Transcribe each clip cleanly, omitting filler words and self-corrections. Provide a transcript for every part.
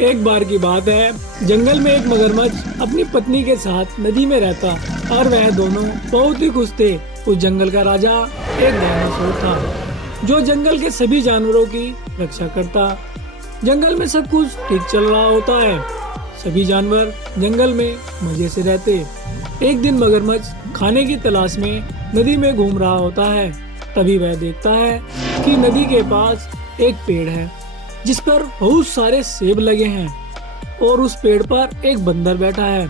एक बार की बात है, जंगल में एक मगरमच्छ अपनी पत्नी के साथ नदी में रहता और वह दोनों बहुत ही खुश थे। उस जंगल का राजा एक डायनासोर था जो जंगल के सभी जानवरों की रक्षा करता। जंगल में सब कुछ ठीक चल रहा होता है, सभी जानवर जंगल में मजे से रहते। एक दिन मगरमच्छ खाने की तलाश में नदी में घूम रहा होता है। तभी वह देखता है कि नदी के पास एक पेड़ है जिस पर बहुत सारे सेब लगे हैं और उस पेड़ पर एक बंदर बैठा है।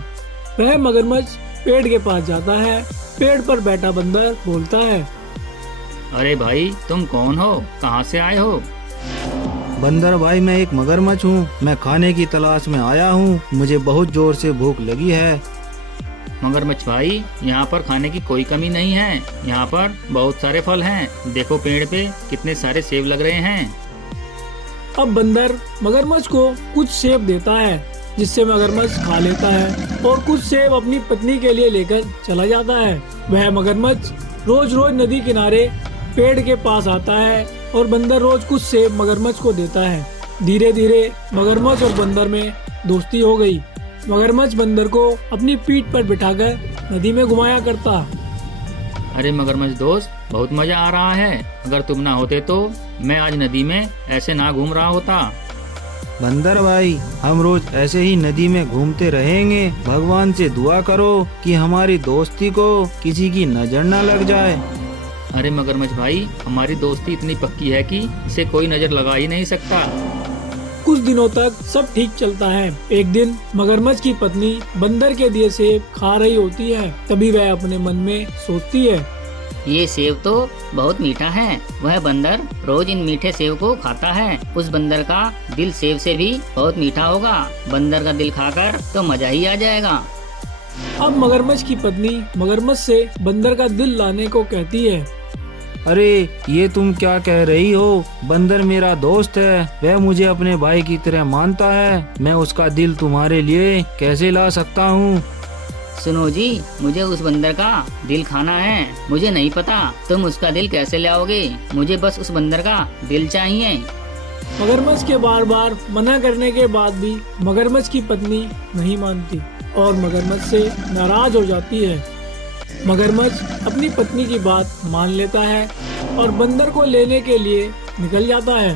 वह मगरमच्छ पेड़ के पास जाता है। पेड़ पर बैठा बंदर बोलता है, अरे भाई, तुम कौन हो? कहाँ से आए हो? बंदर भाई, मैं एक मगरमच्छ हूँ। मैं खाने की तलाश में आया हूँ। मुझे बहुत जोर से भूख लगी है। मगरमच्छ भाई, यहाँ पर खाने की कोई कमी नहीं है। यहाँ पर बहुत सारे फल हैं। देखो पेड़ पे कितने सारे सेब लग रहे हैं। अब बंदर मगरमच्छ को कुछ सेब देता है जिससे मगरमच्छ खा लेता है और कुछ सेब अपनी पत्नी के लिए लेकर चला जाता है। वह मगरमच्छ रोज रोज नदी किनारे पेड़ के पास आता है और बंदर रोज कुछ सेब मगरमच्छ को देता है। धीरे धीरे मगरमच्छ और बंदर में दोस्ती हो गई। मगरमच्छ बंदर को अपनी पीठ पर बिठाकर नदी में घुमाया करता। अरे मगरमच्छ दोस्त, बहुत मजा आ रहा है। अगर तुम ना होते तो मैं आज नदी में ऐसे ना घूम रहा होता। बंदर भाई, हम रोज ऐसे ही नदी में घूमते रहेंगे। भगवान से दुआ करो कि हमारी दोस्ती को किसी की नजर न लग जाए। अरे मगरमच्छ भाई, हमारी दोस्ती इतनी पक्की है कि इसे कोई नजर लगा ही नहीं सकता। कुछ दिनों तक सब ठीक चलता है। एक दिन मगरमच्छ की पत्नी बंदर के दिए सेब खा रही होती है। तभी वह अपने मन में सोचती है, ये सेब तो बहुत मीठा है। वह बंदर रोज इन मीठे सेब को खाता है। उस बंदर का दिल सेब से भी बहुत मीठा होगा। बंदर का दिल खाकर तो मजा ही आ जाएगा। अब मगरमच्छ की पत्नी मगरमच्छ से बंदर का दिल लाने को कहती है। अरे ये तुम क्या कह रही हो? बंदर मेरा दोस्त है। वह मुझे अपने भाई की तरह मानता है। मैं उसका दिल तुम्हारे लिए कैसे ला सकता हूँ? सुनो जी, मुझे उस बंदर का दिल खाना है। मुझे नहीं पता तुम उसका दिल कैसे लाओगे। मुझे बस उस बंदर का दिल चाहिए। मगरमच्छ के बार बार मना करने के बाद भी मगरमच्छ की पत्नी नहीं मानती और मगरमच्छ से नाराज हो जाती है। मगरमच्छ अपनी पत्नी की बात मान लेता है और बंदर को लेने के लिए निकल जाता है।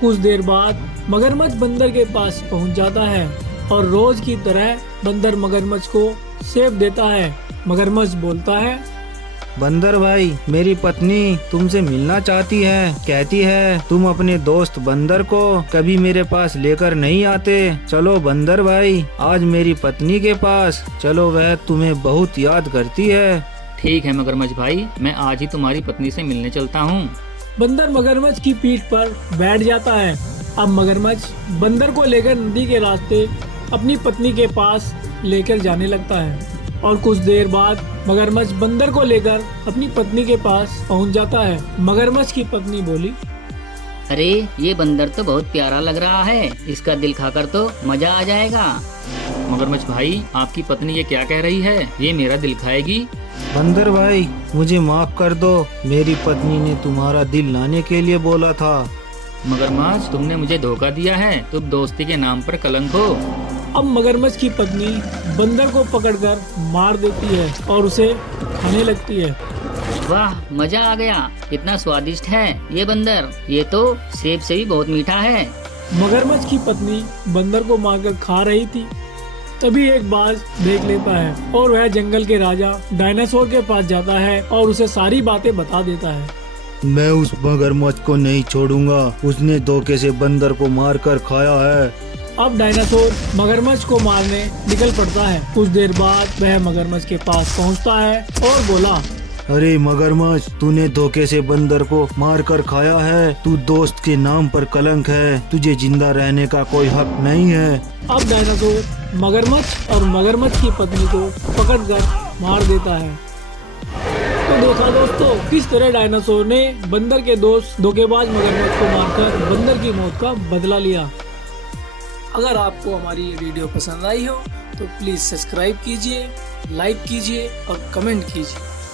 कुछ देर बाद मगरमच्छ बंदर के पास पहुंच जाता है और रोज की तरह बंदर मगरमच्छ को सेब देता है। मगरमच्छ बोलता है, बंदर भाई, मेरी पत्नी तुमसे मिलना चाहती है। कहती है तुम अपने दोस्त बंदर को कभी मेरे पास लेकर नहीं आते। चलो बंदर भाई, आज मेरी पत्नी के पास चलो, वह तुम्हें बहुत याद करती है। ठीक है मगरमच्छ भाई, मैं आज ही तुम्हारी पत्नी से मिलने चलता हूँ। बंदर मगरमच्छ की पीठ पर बैठ जाता है। अब मगरमच्छ बंदर को लेकर नदी के रास्ते अपनी पत्नी के पास लेकर जाने लगता है और कुछ देर बाद मगरमच्छ बंदर को लेकर अपनी पत्नी के पास पहुंच जाता है। मगरमच्छ की पत्नी बोली, अरे ये बंदर तो बहुत प्यारा लग रहा है। इसका दिल खाकर तो मजा आ जाएगा। मगरमच्छ भाई, आपकी पत्नी ये क्या कह रही है? ये मेरा दिल खाएगी? बंदर भाई, मुझे माफ कर दो। मेरी पत्नी ने तुम्हारा दिल लाने के लिए बोला था। मगरमच्छ, तुमने मुझे धोखा दिया है। तुम दोस्ती के नाम पर कलंक हो। अब मगरमच्छ की पत्नी बंदर को पकड़कर मार देती है और उसे खाने लगती है। वाह, मजा आ गया। कितना स्वादिष्ट है ये बंदर। ये तो सेब से भी बहुत मीठा है। मगरमच्छ की पत्नी बंदर को मारकर खा रही थी। तभी एक बाज देख लेता है और वह जंगल के राजा डायनासोर के पास जाता है और उसे सारी बातें बता देता है। मैं उस मगरमच्छ को नहीं छोड़ूंगा। उसने धोखे से बंदर को मारकर खाया है। अब डायनासोर मगरमच्छ को मारने निकल पड़ता है। कुछ देर बाद वह मगरमच्छ के पास पहुंचता है और बोला, अरे मगरमच्छ, तूने धोखे से बंदर को मारकर खाया है। तू दोस्त के नाम पर कलंक है। तुझे जिंदा रहने का कोई हक नहीं है। अब डायनासोर मगरमच्छ और मगरमच्छ की पत्नी को पकड़कर मार देता है। तो देखा दोस्तों, किस तरह डायनासोर ने बंदर के दोस्त धोखेबाज मगरमच्छ को मारकर बंदर की मौत का बदला लिया। अगर आपको हमारी ये वीडियो पसंद आई हो तो प्लीज सब्सक्राइब कीजिए, लाइक कीजिए और कमेंट कीजिए।